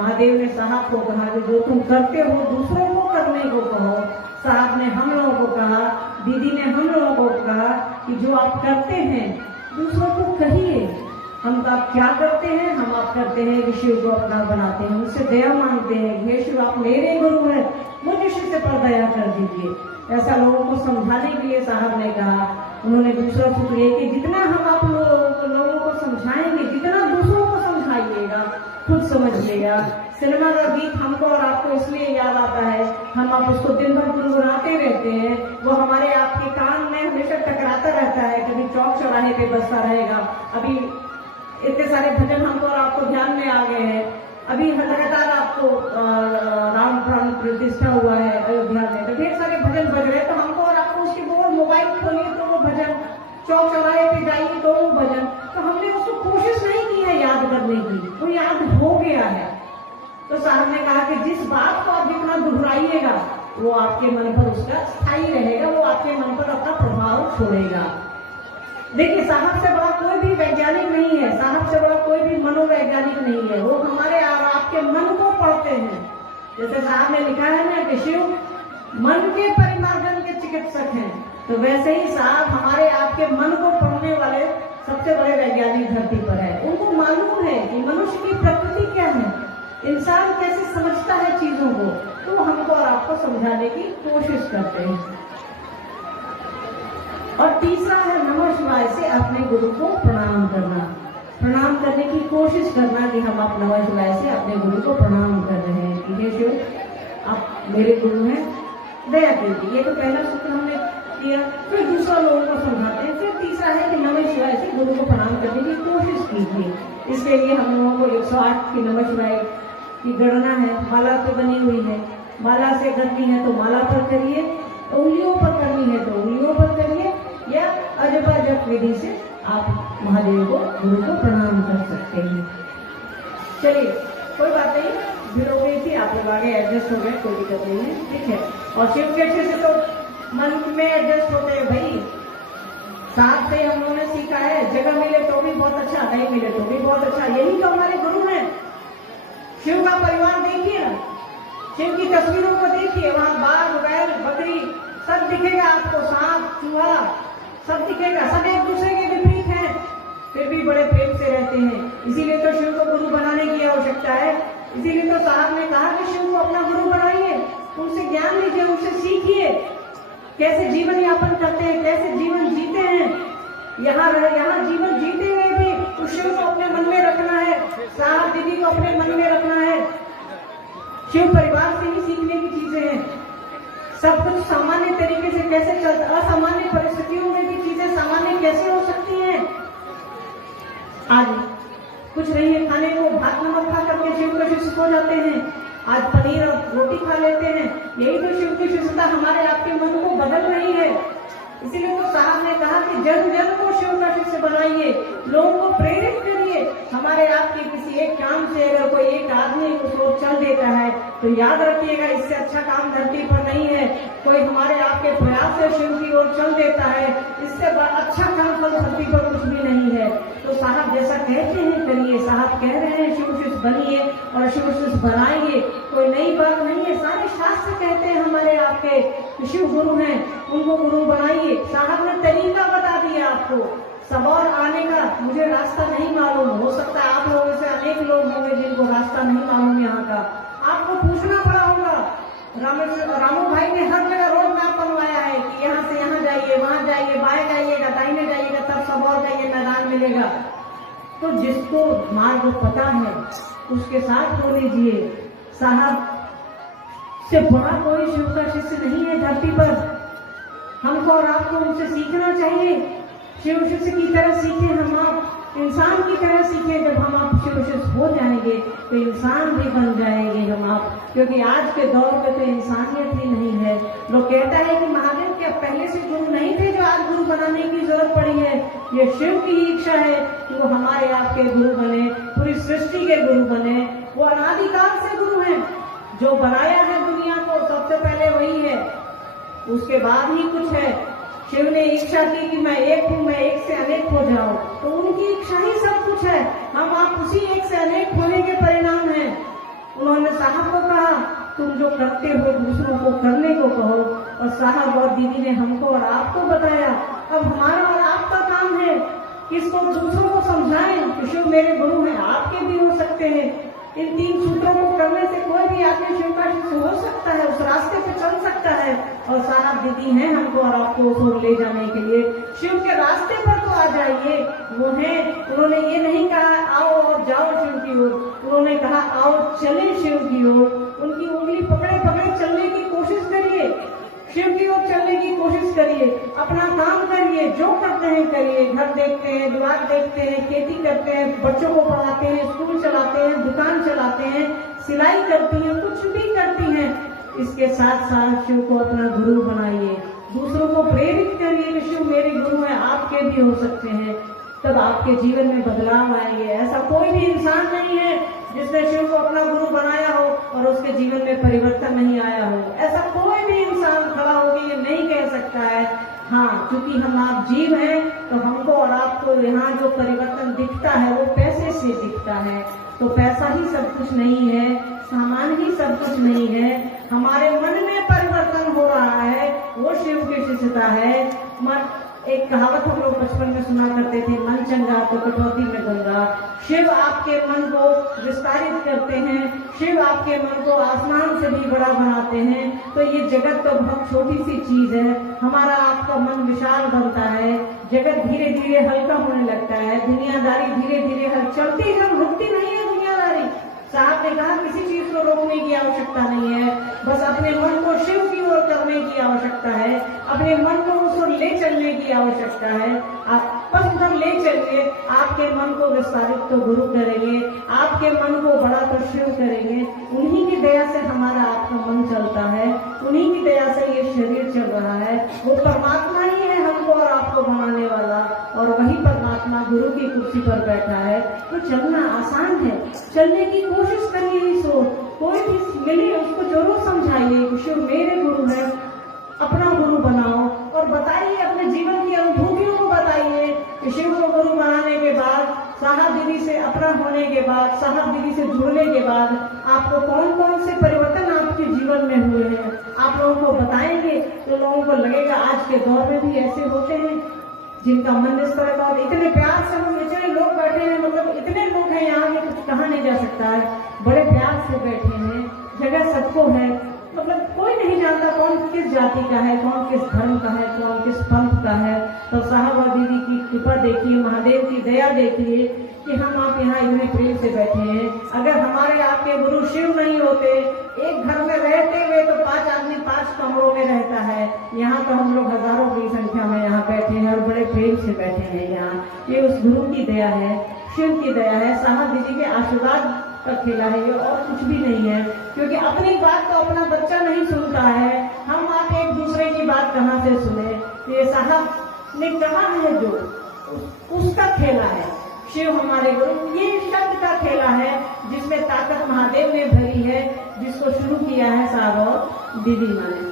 महादेव ने साहब को कहा कि जो तुम करते हो दूसरों को करने को कहो। साहब ने हम लोगों को कहा, दीदी ने हम लोगों को कहा कि जो आप करते हैं दूसरों को कहिए। हम तो आप क्या करते हैं, हम आप करते हैं कि शिव को अपना बनाते हैं, उनसे दया मांगते हैं, हे शिव आप मेरे गुरु हैं, मुझ शिष्य पर दया कर दीजिए। ऐसा लोगों को समझाने के लिए साहब ने कहा। उन्होंने दूसरा सूत्र ये कि जितना हम आप लोगों को समझाएंगे, जितना दूसरों को समझाइएगा खुद समझ लेगा। सिनेमा का गीत हमको और आपको इसलिए याद आता है, हम आप उसको दिन भर गुनगुनाते रहते हैं, वो हमारे आपके कान में हमेशा टकराता रहता है, कभी चौक चौराहे पे बजता रहेगा। अभी इतने सारे भजन हमको और आपको ध्यान में आ गए हैं। अभी लगातार आपको राम प्राण प्रतिष्ठा हुआ है अयोध्या में, तो ढेर सारे भजन बज रहे हैं, तो हमको और आपको उसकी वो मोबाइल खोलिए तो वो भजन, चौक चौराहे पे जाइए तो वो भजन, तो हमने उसको कोशिश नहीं की है याद करने की, वो याद हो गया है। तो साहब ने कहा कि जिस बात को आप जितना दोहराइएगा वो आपके मन पर उसका स्थायी रहेगा, वो आपके मन पर अपना प्रभाव छोड़ेगा। देखिए साहब से बड़ा कोई भी वैज्ञानिक नहीं है, साहब से बड़ा कोई भी मनोवैज्ञानिक नहीं है, वो हमारे और आपके मन को पढ़ते हैं। जैसे साहब ने लिखा है ना कि शिव मन के परिमार्जन के चिकित्सक हैं, तो वैसे ही साहब हमारे आपके मन को पढ़ने वाले सबसे बड़े वैज्ञानिक धरती पर है। उनको मालूम है कि मनुष्य की प्रकृति क्या है, इंसान कैसे समझता है चीजों को, तो हमको और आपको समझाने की कोशिश करते हैं। और तीसरा है नमः शिवाय से अपने गुरु को प्रणाम करना, प्रणाम करने की कोशिश करना कि हम आप नमः शिवाय से अपने गुरु को प्रणाम कर रहे हैं कि हे शिव आप मेरे गुरु हैं, दया कीजिए। ये तो पहला सूत्र हमने किया, फिर दूसरा लोगों को समझाते हैं, फिर तीसरा है कि नमः शिवाय से गुरु को प्रणाम करने की कोशिश कीजिए। इसके लिए हम लोगों को 108 की नमः शिवाय की गणना है, माला तो बनी हुई है, माला से करनी है तो माला पर करिए, उंगलियों पर करनी है तो उंगलियों पर करिए, या अजपा जप विधि से आप महादेव को गुरु को प्रणाम कर सकते हैं। चलिए कोई बात नहीं, भीड़ हो गई थी, आप लोग आगे एडजस्ट हो गए, कोई दिक्कत नहीं है, ठीक है। और शिव के अच्छे से तो मन में एडजस्ट होते हैं भाई, साथ से हम लोगों ने सीखा है, जगह मिले तो भी बहुत अच्छा, नहीं मिले तो भी बहुत अच्छा, यही तो हमारे गुरु हैं। शिव का परिवार देखिए ना, शिव की तस्वीरों को देखिए, वहां बाघ बैल बकरी सब दिखेगा आपको, सांप चूहा सब दिखेगा, सब एक दूसरे के विपरीत हैं, फिर भी बड़े प्रेम से रहते हैं। इसीलिए तो शिव को गुरु बनाने की आवश्यकता है, इसीलिए तो साहब ने कहा कि शिव को अपना गुरु बनाइए, उनसे ज्ञान लीजिए, उनसे सीखिए कैसे जीवन यापन करते हैं, कैसे जीवन जीते हैं। यहाँ जीवन जीते हुए भी उस शिव को अपने मन में रखना है, साहब दीदी को अपने मन में रखना है। शिव परिवार से ही सीखने की चीजें हैं। सब कुछ सामान्य तरीके से कैसे चलता, असामान्य परिस्थितियों में भी चीजें सामान्य कैसे हो सकती हैं। आज कुछ नहीं है खाने को, भात नमक खा करके शिव के शिष्य हो जाते हैं, आज पनीर और रोटी खा लेते हैं। यही तो शिव की शिष्यता हमारे आपके मन को बदल रही है। इसीलिए तो साहब ने कहा कि जन जन को शिव का शिष्य बनाइए, लोगों को प्रेरित करिए। हमारे आपके किसी एक काम से अगर कोई एक आदमी उसको चल देता है तो याद रखिएगा इससे अच्छा काम धरती पर नहीं है। कोई हमारे आपके प्रयास से शिव की ओर चल देता है, इससे अच्छा काम फल धरती पर कुछ भी नहीं है। तो साहब जैसा कहते हैं करिए, साहब कह रहे हैं शिव शिष्य बनिए और शिव शिष्य बनाएंगे, कोई नई बात नहीं है। सारे शास्त्र कहते हैं हमारे आपके शिव गुरु हैं, उनको गुरु बनाइए। साहब ने तरीका बता दिया आपको सबौर आने का। मुझे रास्ता नहीं मालूम, हो सकता है आप लोगों से अनेक लोग होंगे जिनको रास्ता नहीं मालूम यहाँ का, आपको पूछना पड़ा होगा। रामू भाई ने हर जगह रोड मैप बनवाया है कि यहाँ से यहाँ जाइए, वहां जाइए, बाएं जाइएगा, दाहिने जाइएगा, तब सबौर जाइए, मैदान मिलेगा। तो जिसको मार्ग पता है उसके साथ हो लीजिए। साहब से बड़ा कोई शिव का शिष्य नहीं है धरती पर, हमको और आपको उनसे सीखना चाहिए। शिव शिष्य की तरह सीखे, हम आप इंसान की तरह सीखे। जब हम आप शिव शिष्य हो जाएंगे तो इंसान भी बन जाएंगे हम आप, क्योंकि आज के दौर में तो इंसानियत ही नहीं है। लोग कहता है कि महादेव के पहले से गुरु नहीं थे जो आज गुरु बनाने की जरूरत पड़ी है। ये शिव की इच्छा है कि वो हमारे आपके गुरु बने, पूरी सृष्टि के गुरु बने। वो अनादिकाल से गुरु हैं, जो बनाया है दुनिया को सबसे पहले वही है, उसके बाद ही कुछ है। शिव ने इच्छा की कि मैं एक हूँ, मैं एक से अनेक हो जाऊं, तो उनकी इच्छा ही सब कुछ है। हम आप उसी एक से अनेक होने के परिणाम हैं, तुम जो करते हो दूसरों को करने को कहो। और साहब और दीदी ने हमको और आपको बताया, अब हमारा और आपका काम है इसको दूसरों को समझाएं कि शिव मेरे गुरु हैं, आपके भी हो सकते हैं। इन 3 सूत्रों को करने से कोई भी आदमी शिव का शिष्य हो सकता है, उस रास्ते पे चल सकता है। और साहब दीदी हैं हमको और आपको उस ओर ले जाने के लिए। शिव के रास्ते पर तो आ जाइए, वो हैं। उन्होंने ये नहीं कहा आओ और जाओ शिव की ओर, उन्होंने कहा आओ चले शिव की ओर। उनकी उंगली पकड़े पकड़े चलने की कोशिश करिए, शिव की ओर चलने की कोशिश करिए, अपना काम करिए, जो करते हैं करिए। घर देखते हैं, द्वार देखते हैं, खेती करते हैं, बच्चों को पढ़ाते हैं, स्कूल चलाते हैं, दुकान चलाते हैं, सिलाई करती हैं, कुछ भी करती हैं। इसके साथ साथ शिव को अपना गुरु बनाइए, दूसरों को प्रेरित करिए कि शिव मेरे गुरु हैं, आपके भी हो सकते हैं। तब आपके जीवन में बदलाव आएंगे। ऐसा कोई भी इंसान नहीं है जिसने शिव को अपना गुरु बनाया हो और उसके जीवन में परिवर्तन नहीं आया हो। ऐसा कोई भी इंसान खड़ा होकर ये नहीं कह सकता है। हाँ, क्योंकि हम आप जीव हैं तो हमको और आपको यहाँ जो परिवर्तन दिखता है वो पैसे से दिखता है। तो पैसा ही सब कुछ नहीं है, सामान ही सब कुछ नहीं है। हमारे मन में परिवर्तन हो रहा है, वो शिव की शिष्यता है। एक कहावत हम लोग बचपन में सुना करते थे, मन चंगा तो कटौती में गंगा। शिव आपके मन को विस्तारित करते हैं, शिव आपके मन को आसमान से भी बड़ा बनाते हैं। तो ये जगत तो बहुत छोटी सी चीज है, हमारा आपका मन विशाल बनता है। जगत धीरे धीरे हल्का होने लगता है, दुनियादारी धीरे धीरे चलती है, रुकती नहीं है दुनियादारी। साहब ने कहा किसी चीज को रोकने की आवश्यकता नहीं है, बस अपने मन को शिव की ओर करने की आवश्यकता है, अपने मन को उस ओर ले चलने की आवश्यकता है। आप बस उधर ले चलिए, आपके मन को विस्तारित तो गुरु करेंगे, आपके मन को बड़ा तो शिव करेंगे। उन्हीं की दया से हमारा आपका मन चलता है, उन्हीं की दया से ये शरीर चल रहा है। वो परमात्मा ही है हमको और आपको बनाने वाला, और वही परमात्मा गुरु की कुर्सी पर बैठा है। तो चलना आसान है, चलने की कोशिश करिए। इस ओर कोई भी मिले उसको जरूर समझाइए कि शिव मेरे गुरु है, अपना गुरु बनाओ। और बताइए, अपने जीवन की अनुभूतियों को बताइए कि शिव को गुरु बनाने के बाद, साहब दीदी से अपना होने के बाद, साहब दीदी से जुड़ने के बाद आपको कौन कौन से परिवर्तन आपके जीवन में हुए हैं। आप लोगों को बताएंगे तो लोगों को लगेगा आज के दौर में भी ऐसे होते हैं जिनका मन इस तरह का। इतने प्यार से हम इतने लोग बैठे हैं, मतलब इतने लोग हैं यहाँ के कुछ कहा नहीं जा सकता है। बड़े प्यार से बैठे हैं, जगह सबको है, मतलब कोई नहीं जानता कौन किस जाति का है, कौन किस धर्म का है, कौन किस पंथ का है। तो साहब और दीदी की कृपा देखिए, महादेव की दया देखिए कि हम आप यहाँ इतने प्रेम से बैठे हैं। अगर हमारे आपके गुरु शिव नहीं होते, एक घर में रहते हुए तो 5 आदमी 5 कमरों में रहता है। यहाँ तो हम लोग हजारों की संख्या में यहाँ बैठे हैं और बड़े प्रेम से बैठे हैं यहाँ। ये उस गुरु की दया है, शिव की दया है, साहब दीदी के आशीर्वाद का खेला है ये, और कुछ भी नहीं है। क्योंकि अपनी बात तो अपना बच्चा नहीं सुनता है, हम आप एक दूसरे की बात कहाँ से सुने। ये साहब ने कहा है जो उसका खेला है, शिव हमारे गुरु, ये शब्द का खेला है जिसमें ताकत महादेव ने भरी है, जिसको शुरू किया है साहब और दीदी माँ ने।